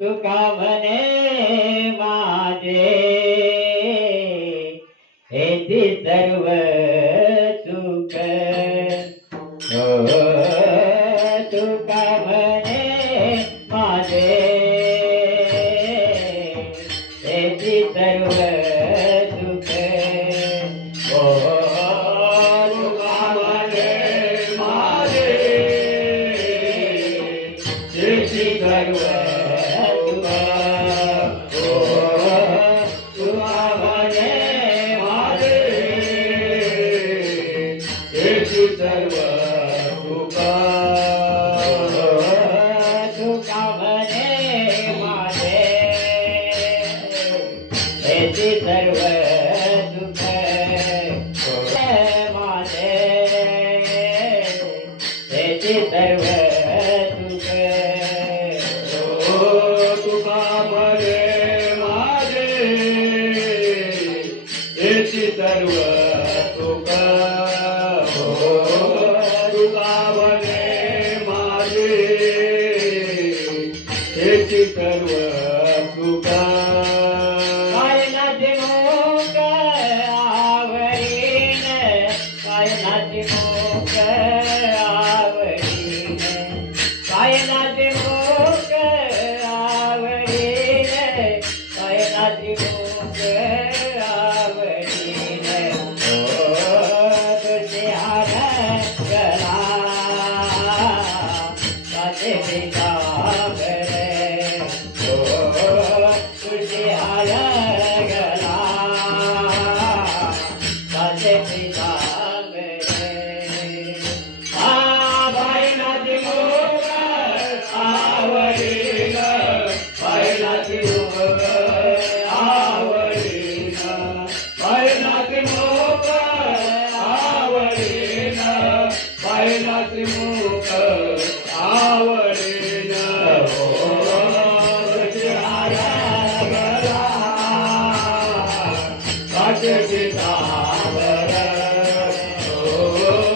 तुका म्हणे माझे हेती सर्व सुख तुका म्हणे माझे हेती सर्व सुख तुका म्हणे माझे हेती सर्व सर्व तुका तुका म्हणे माझे हेती सर्व सुख माझे हेती सर्व सुख तुका म्हणे माझे हेती सर्व सुख हेती सर्व तुका कायनाचे मोक आवडीन कायनाचे मोक आवडीन कायनाचे मोक आवडीन कायनाचे मोक आवडीन तुझे हार गला काचे पिता